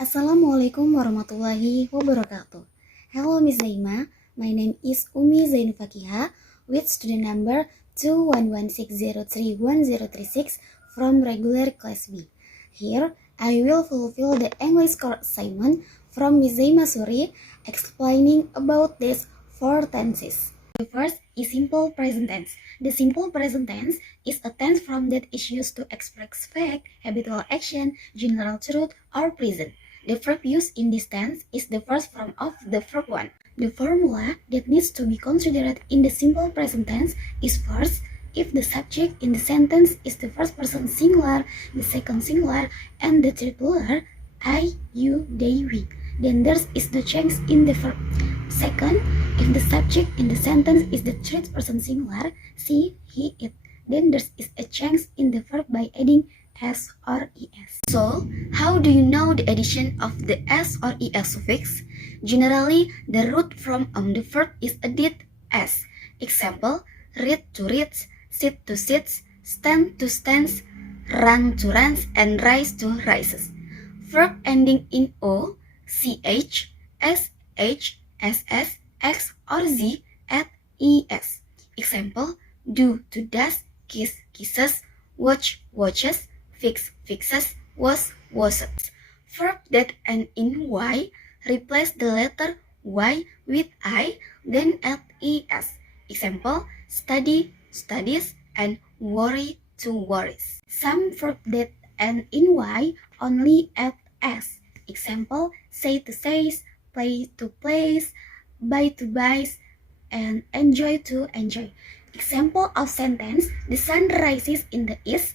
Assalamualaikum warahmatullahi wabarakatuh. Hello Miss Zaima, my name is Umi Zainu Fakiha with student number 21160311036 from regular class B. Here, I will fulfill the English core assignment from Miss Zaima Suri explaining about these four tenses. The first is simple present tense. The simple present tense is a tense form that is used to express fact, habitual action, general truth, or present. The verb used in this tense is the first form of the verb one. The formula that needs to be considered in the simple present tense is first, if the subject in the sentence is the first person singular, the second singular, and the third plural, I, you, they, we, then there is the change in the verb. Second, if the subject in the sentence is the third person singular, she, he, it, then there is a change in the verb by adding s or es. So, how do you know the addition of the s or es suffix? Generally, the root from the verb is added s. Example, read to reads, sit to sits, stand to stands, run to runs, and rise to rises. Verb ending in o, ch, sh, ss, x, or z at es. Example, do to does, kiss kisses, watch watches, fix fixes, was washes. Verb that end in y, replace the letter y with I, then add es. Example, study studies, and worry to worries. Some verb that end in y only add s. Example, say to says, play to plays, buy to buys, and enjoy to enjoy. Example of sentence, the sun rises in the east.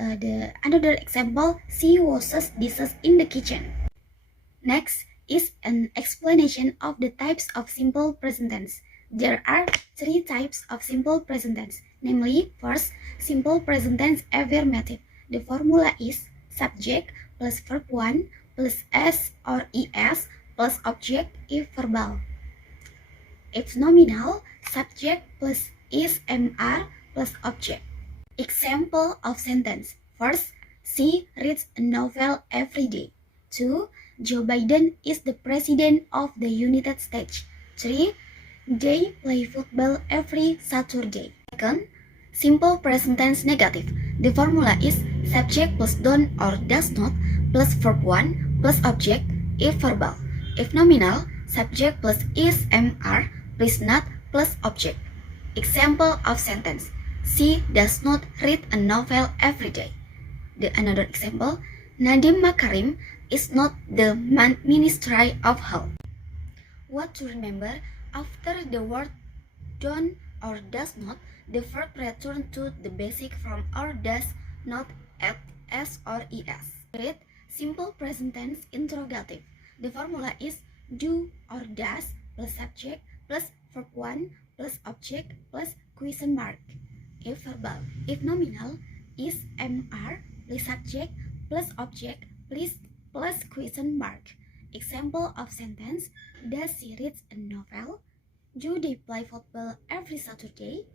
Another example, she washes dishes in the kitchen. Next is an explanation of the types of simple present tense. There are three types of simple present tense, namely, first, simple present tense affirmative. The formula is subject plus verb 1 plus s or es plus object if verbal. If nominal, subject plus is mr plus object. Example of sentence. First, she reads a novel every day. 2. Joe Biden is the president of the United States. 3. They play football every Saturday. Second, simple present tense negative. The formula is subject plus don't or does not plus verb 1 plus object if verbal. If nominal, subject plus is mr plus not plus object. Example of sentence. She does not read a novel every day. Another example, Nadiem Makarim is not the Ministry of Health. What to remember, after the word don't or does not, the verb return to the basic form or does not add s or es. Read simple present tense interrogative. The formula is do or does plus subject plus verb 1 plus object plus question mark. If verbal, if nominal, is mr plus subject plus object plus question mark. Example of sentence, does she read a novel? Do they play football every Saturday?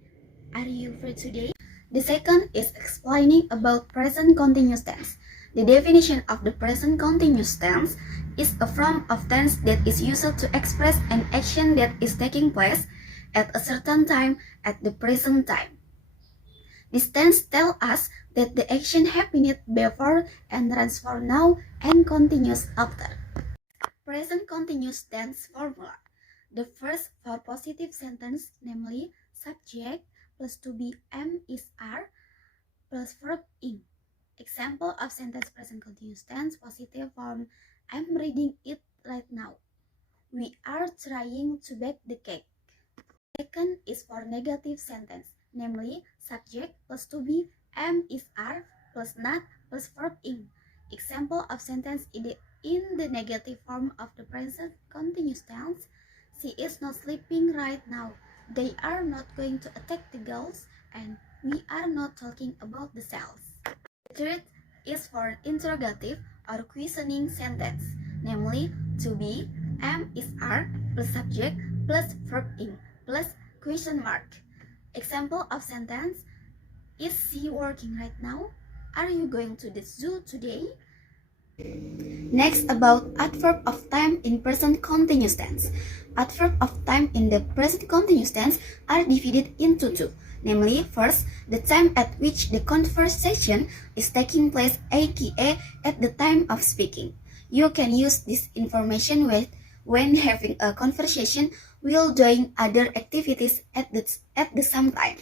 Are you free today? The second is explaining about present continuous tense. The definition of the present continuous tense is a form of tense that is used to express an action that is taking place at a certain time at the present time. This tense tells us that the action happened before and runs for now and continues after. Present continuous tense formula. The first for positive sentence, namely subject plus to be am is are plus verb ing. Example of sentence present continuous tense positive form, I'm reading it right now. We are trying to bake the cake. Second is for negative sentence, namely subject plus to be am is are plus not plus verb ing. Example of sentence in the negative form of the present continuous tense, she is not sleeping right now. They are not going to attack the girls, and we are not talking about the cells. The third is for interrogative or questioning sentence, namely to be am is are plus subject plus verb ing plus question mark. Example of sentence, is she working right now? Are you going to the zoo today? Next, about adverb of time in present continuous tense. Adverb of time in the present continuous tense are divided into two. Namely, first, the time at which the conversation is taking place, aka at the time of speaking. You can use this information when having a conversation while doing other activities at the same time.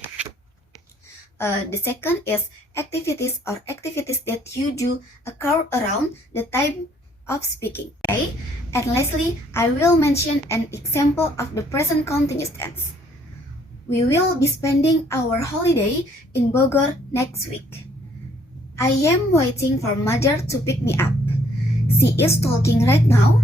The second is activities or activities that you do occur around the time of speaking. Okay? And lastly, I will mention an example of the present continuous tense. We will be spending our holiday in Bogor next week. I am waiting for mother to pick me up. She is talking right now.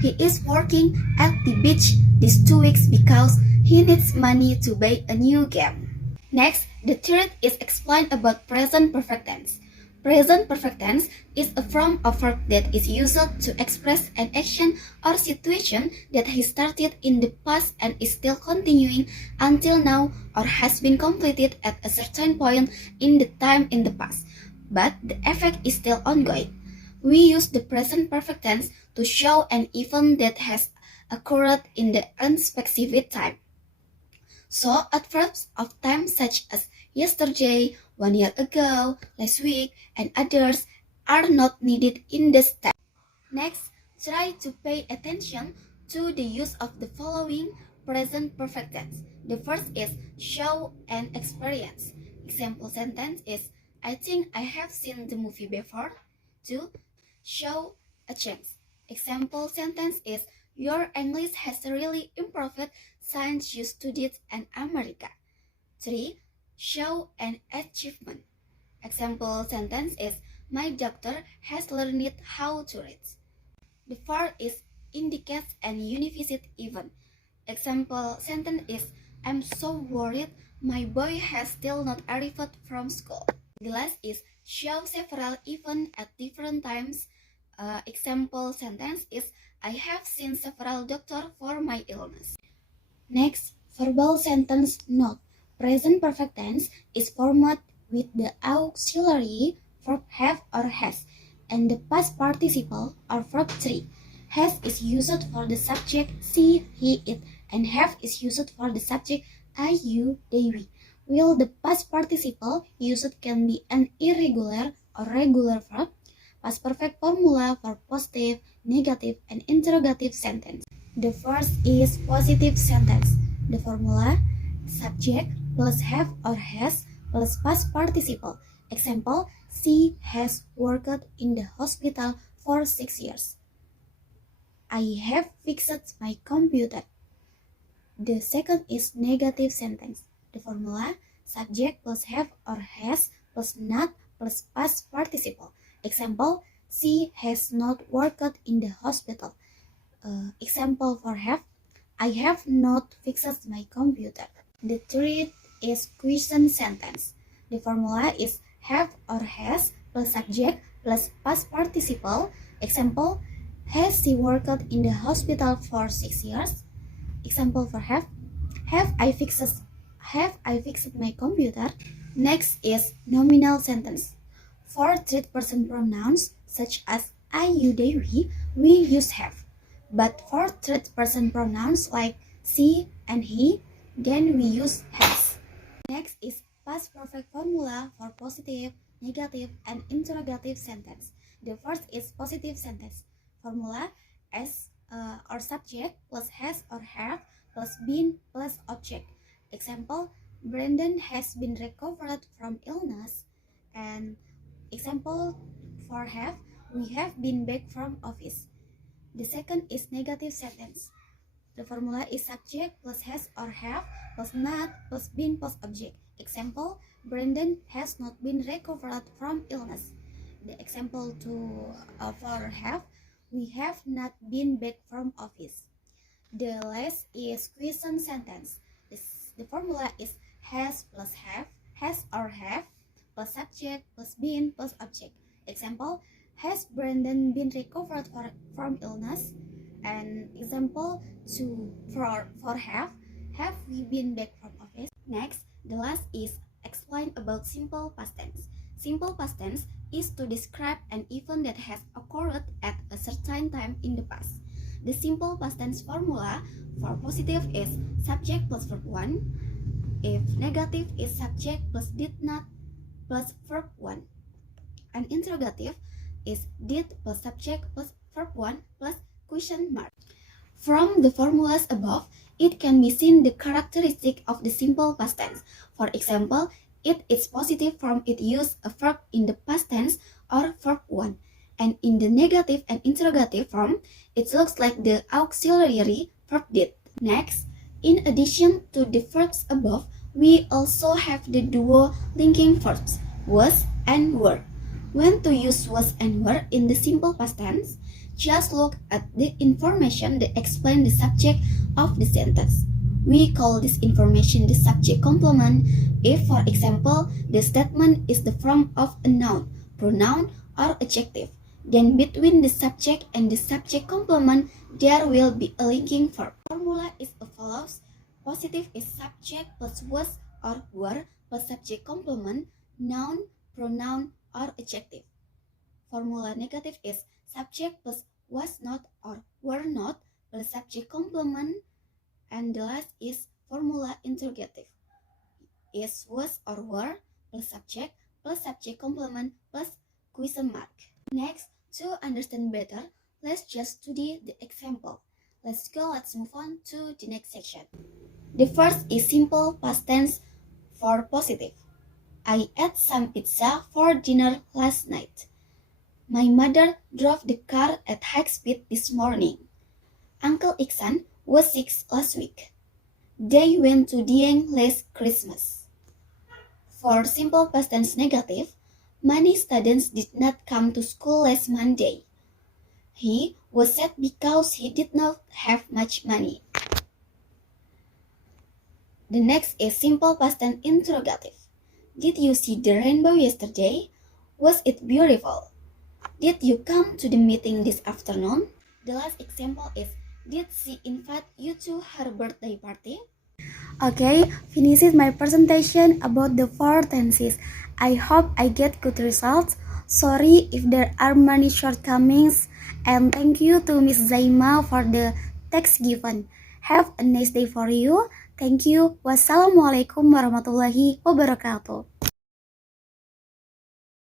He is working at the beach these 2 weeks because he needs money to buy a new game. Next, the third is explained about present perfect tense. Present perfect tense is a form of verb that is used to express an action or situation that has started in the past and is still continuing until now or has been completed at a certain point in the time in the past, but the effect is still ongoing. We use the present perfect tense to show an event that has occurred in the unspecified time. So, adverbs of time such as yesterday, 1 year ago, last week, and others are not needed in this text. Next, try to pay attention to the use of the following present perfect tense. The first is show and experience. Example sentence is I think I have seen the movie before. 2. Show a chance. Example sentence is your English has really improved since you studied in America. 3. Show an achievement. Example sentence is my doctor has learned how to read. The fourth is indicates an unified event. Example sentence is I'm so worried my boy has still not arrived from school. The last is show several events at different times. Example sentence is I have seen several doctors for my illness. Next, verbal sentence note. Present perfect tense is formed with the auxiliary verb have or has and the past participle or verb 3. Has is used for the subject she, he, it, and have is used for the subject I, you, they, we. While the past participle used can be an irregular or regular verb, past perfect formula for positive, negative, and interrogative sentence. The first is positive sentence. The formula subject plus have or has plus past participle. Example, she has worked in the hospital for 6 years. I have fixed my computer. The second is negative sentence. The formula subject plus have or has plus not plus past participle. Example, she has not worked in the hospital. Example for have, I have not fixed my computer. The third is question sentence. The formula is have or has plus subject plus past participle. Example, has she worked in the hospital for 6 years? Example for have I fixed my computer? Next is nominal sentence. For third person pronouns such as I, you, they, we use have. But for third person pronouns like she and he, then we use has. Next is past perfect formula for positive, negative, and interrogative sentence. The first is positive sentence. Formula as or subject plus has or have plus been plus object. Example, Brandon has been recovered from illness. And example for have, we have been back from office. The second is negative sentence. The formula is subject plus has or have plus not plus been plus object. Example, Brandon has not been recovered from illness. The example for have, we have not been back from office. The last is question sentence. The formula is has plus have, has or have plus subject plus been plus object. Example, has Brandon been recovered from illness? And example for have we been back from office? Next, the last is explain about simple past tense. Simple past tense is to describe an event that has occurred at a certain time in the past. The simple past tense formula for positive is subject plus verb 1. If negative is subject plus did not plus verb 1. And interrogative is did plus subject plus verb 1 plus question mark. From the formulas above, it can be seen the characteristic of the simple past tense. For example, it is positive from it use a verb in the past tense or verb 1. And in the negative and interrogative form, it looks like the auxiliary verb did. Next, in addition to the verbs above, we also have the duo linking verbs, was and were. When to use was and were in the simple past tense, just look at the information that explain the subject of the sentence. We call this information the subject complement if, for example, the statement is the form of a noun, pronoun, or adjective. Then between the subject and the subject complement, there will be a linking verb. Formula is as follows. Positive is subject plus was or were plus subject complement, noun, pronoun, or adjective. Formula negative is subject plus was not or were not plus subject complement, and the last is formula interrogative. Is was or were plus subject complement plus question mark. Next, to understand better, let's just study the example. Let's move on to the next section. The first is simple past tense for positive. I ate some pizza for dinner last night. My mother drove the car at high speed this morning. Uncle Iksan was sick last week. They went to Dieng last Christmas. For simple past tense negative, many students did not come to school last Monday. He was sad because he did not have much money. The next is simple past tense interrogative. Did you see the rainbow yesterday? Was it beautiful? Did you come to the meeting this afternoon? The last example is, did she invite you to her birthday party? Okay, finishes my presentation about the four tenses. I hope I get good results. Sorry if there are many shortcomings, and thank you to Miss Zaima for the text given. Have a nice day for you. Thank you. Wassalamualaikum warahmatullahi wabarakatuh.